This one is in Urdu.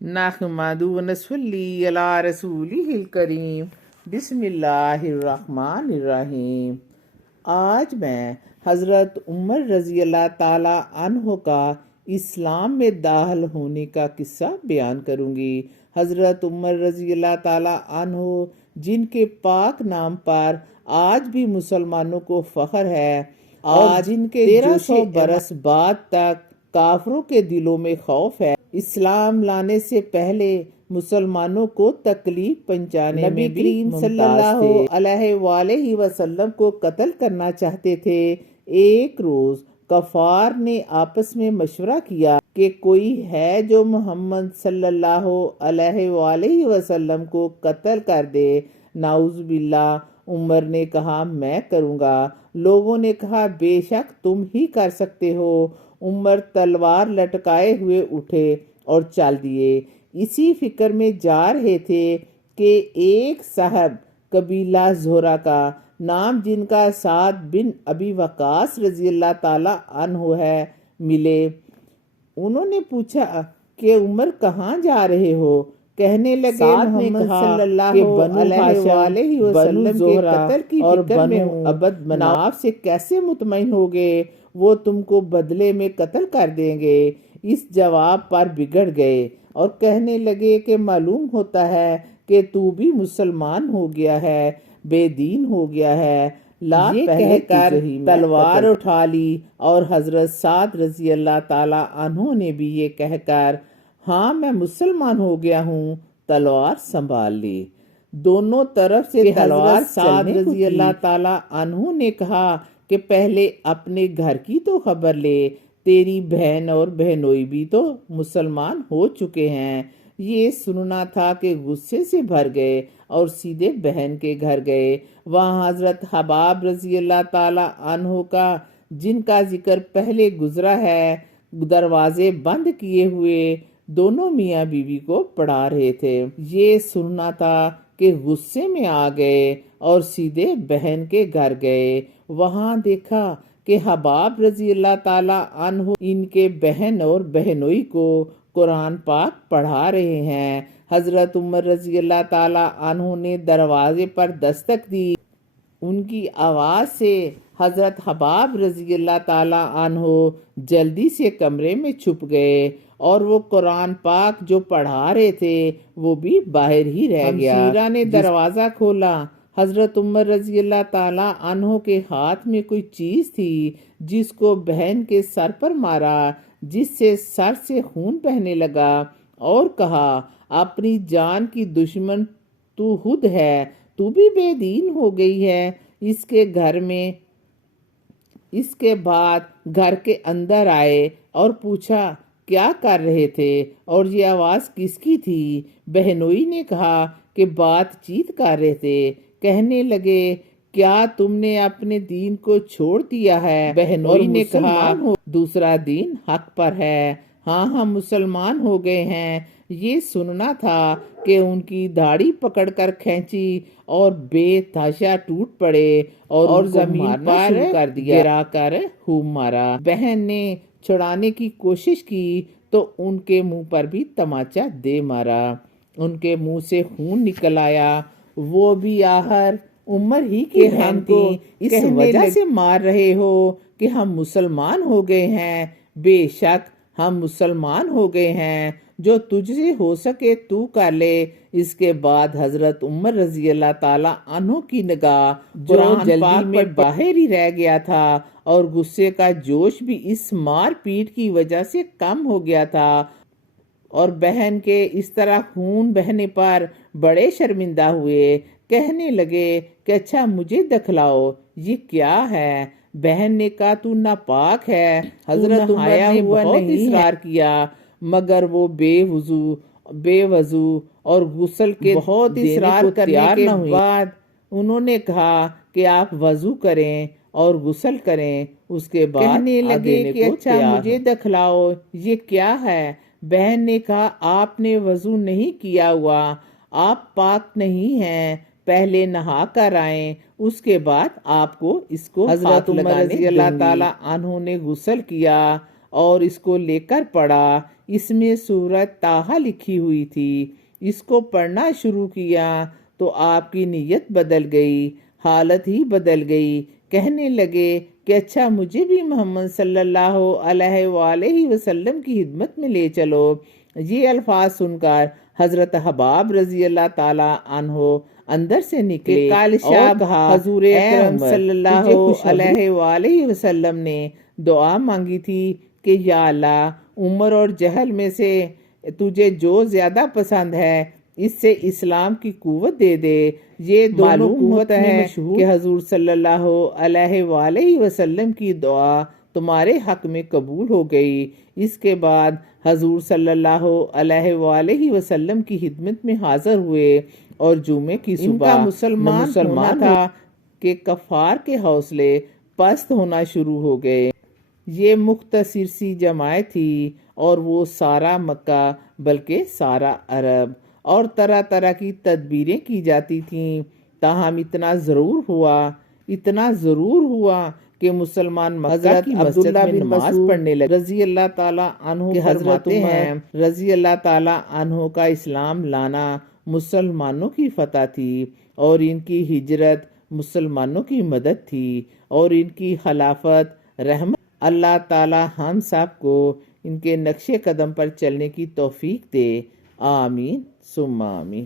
نحمدہ و نصلی علی رسولہ الکریم بسم اللہ الرحمن الرحیم۔ آج میں حضرت عمر رضی اللہ تعالیٰ عنہ کا اسلام میں داخل ہونے کا قصہ بیان کروں گی۔ حضرت عمر رضی اللہ تعالیٰ عنہ جن کے پاک نام پر آج بھی مسلمانوں کو فخر ہے اور جن کے 1300 برس بعد تک کافروں کے دلوں میں خوف ہے، اسلام لانے سے پہلے مسلمانوں کو تکلیف پہنچانے میں نبی کریم صلی اللہ علیہ وآلہ وسلم کو قتل کرنا چاہتے تھے۔ ایک روز کفار نے آپس میں مشورہ کیا کہ کوئی ہے جو محمد صلی اللہ علیہ وآلہ وسلم کو قتل کر دے۔ نعوذ باللہ، عمر نے کہا میں کروں گا۔ لوگوں نے کہا بے شک تم ہی کر سکتے ہو۔ عمر تلوار لٹکائے ہوئے اٹھے اور چل دیے۔ اسی فکر میں جا رہے تھے کہ ایک صاحب قبیلہ زہرہ کا نام جن کا سعد بن ابی وقاص رضی اللہ تعالیٰ عنہ ہے ملے۔ انہوں نے پوچھا کہ عمر کہاں جا رہے ہو؟ کہنے لگے محمد صلی اللہ علیہ وآلہ وسلم کے قتل کی فکر میں ہوں، عبد مناف سے کیسے مطمئن ہو گئے؟ وہ تم کو بدلے میں قتل کر دیں گے۔ اس جواب پر بگڑ گئے اور کہنے لگے کہ معلوم ہوتا ہے کہ تو بھی مسلمان ہو گیا ہے، بے دین ہو گیا ہے۔ لا کہہ کر تلوار اٹھا لی اور حضرت سعد رضی اللہ تعالیٰ عنہ نے بھی یہ کہہ کر ہاں میں مسلمان ہو گیا ہوں تلوار سنبھال لی۔ دونوں طرف سے تلوار سعد رضی اللہ تعالیٰ عنہ نے کہا کہ پہلے اپنے گھر کی تو خبر لے، تیری بہن اور بہنوئی بھی تو مسلمان ہو چکے ہیں۔ یہ سننا تھا کہ غصے سے بھر گئے اور سیدھے بہن کے گھر گئے۔ وہاں حضرت حباب رضی اللہ تعالیٰ عنہ کا جن کا ذکر پہلے گزرا ہے، دروازے بند کیے ہوئے دونوں میاں بیوی کو پڑھا رہے تھے۔ یہ سننا تھا کہ غصے میں آ گئے اور سیدھے بہن کے گھر گئے۔ وہاں دیکھا کہ حباب رضی اللہ تعالیٰ عنہ ان کے بہن اور بہنوئی کو قرآن پاک پڑھا رہے ہیں۔ حضرت عمر رضی اللہ تعالیٰ عنہ نے دروازے پر دستک دی۔ ان کی آواز سے حضرت حباب رضی اللہ تعالیٰ عنہ جلدی سے کمرے میں چھپ گئے اور وہ قرآن پاک جو پڑھا رہے تھے وہ بھی باہر ہی رہ گیا۔ ہمشیرہ نے دروازہ کھولا۔ حضرت عمر رضی اللہ تعالیٰ عنہ کے ہاتھ میں کوئی چیز تھی جس کو بہن کے سر پر مارا، جس سے سر سے خون بہنے لگا اور کہا اپنی جان کی دشمن تو خود ہے، تو بھی بے دین ہو گئی ہے۔ اس کے بعد گھر کے اندر آئے اور پوچھا کیا کر رہے تھے اور یہ آواز کس کی تھی؟ بہنوئی نے کہا کہ بات چیت کر رہے تھے۔ کہنے لگے کیا تم نے اپنے دین کو چھوڑ دیا ہے؟ بہنوئی نے کہا دوسرا دین حق پر ہے، ہاں ہم مسلمان ہو گئے ہیں۔ یہ سننا تھا کہ ان کی داڑھی پکڑ کر کھینچی اور بے تحاشا ٹوٹ پڑے اور زمین پر کر دیا، گرا کر خوب مارا۔ بہن نے چھڑانے کی کوشش کی تو ان کے منہ پر بھی تماچا دے مارا، ان کے منہ سے خون نکل آیا۔ وہ بھی آخر عمر ہی کی بہن کو اس وجہ سے مار رہے ہو کہ ہم مسلمان ہو گئے ہیں۔ بے شک ہم مسلمان ہو گئے ہیں، جو تجھ سے ہو سکے تو کر لے۔ اس کے بعد حضرت عمر رضی اللہ تعالیٰ عنہ کی نگاہ قرآن پاک میں باہر ہی رہ گیا تھا اور غصے کا جوش بھی اس مار پیٹ کی وجہ سے کم ہو گیا تھا، اور بہن کے اس طرح خون بہنے پر بڑے شرمندہ ہوئے۔ کہنے لگے کہ اچھا مجھے دکھلاؤ یہ کیا ہے؟ بہن نے کہا تو ناپاک ہے۔ حضرت عمر نے بہت اصرار کیا مگر وہ بے وضو اور غسل کے بہت اصرار کرنے کے بعد انہوں نے کہا کہ آپ وضو کریں اور غسل کریں۔ اس کے بعد کہنے لگے کہ اچھا مجھے دکھلاؤ یہ کیا ہے؟ بہن نے کہا آپ نے وضو نہیں کیا ہوا، آپ پاک نہیں ہیں، پہلے نہا کر آئیں، اس کے بعد آپ کو اس کو حضرت عمر رضی اللہ تعالیٰ عنہ نے غسل کیا اور اس کو لے کر پڑھا۔ اس میں سورۃ طٰہٰ لکھی ہوئی تھی۔ اس کو پڑھنا شروع کیا تو آپ کی نیت بدل گئی، حالت ہی بدل گئی۔ کہنے لگے کہ اچھا مجھے بھی محمد صلی اللہ علیہ وآلہ وسلم کی خدمت میں لے چلو۔ یہ الفاظ سن کر حضرت حباب رضی اللہ تعالیٰ عنہ اندر سے نکلے اور کہا حضور اکرم صلی اللہ علیہ وآلہ وسلم نے دعا مانگی تھی کہ یا اللہ عمر اور جہل میں سے تجھے جو زیادہ پسند ہے اس سے اسلام کی قوت دے دے۔ یہ دونوں قوت ہے کہ حضور صلی اللہ علیہ وآلہ وسلم کی دعا تمہارے حق میں قبول ہو گئی۔ اس کے بعد حضور صلی اللہ علیہ وآلہ وسلم کی خدمت میں حاضر ہوئے اور جمعے کی صبح مسلمان تھا کہ کفار کے حوصلے پست ہونا شروع ہو گئے۔ یہ مختصر سی جماعت تھی اور وہ سارا مکہ بلکہ سارا عرب، اور طرح طرح کی تدبیریں کی جاتی تھیں۔ تاہم اتنا ضرور ہوا کہ مسلمان مکہ کی مسجد میں نماز پڑھنے لگے۔ رضی اللہ تعالیٰ عنہ فرماتے ہیں رضی اللہ تعالیٰ عنہ کا اسلام لانا مسلمانوں کی فتح تھی، اور ان کی ہجرت مسلمانوں کی مدد تھی، اور ان کی خلافت رحمت۔ اللہ تعالیٰ ہم سب کو ان کے نقش قدم پر چلنے کی توفیق دے، آمین ثم آمین۔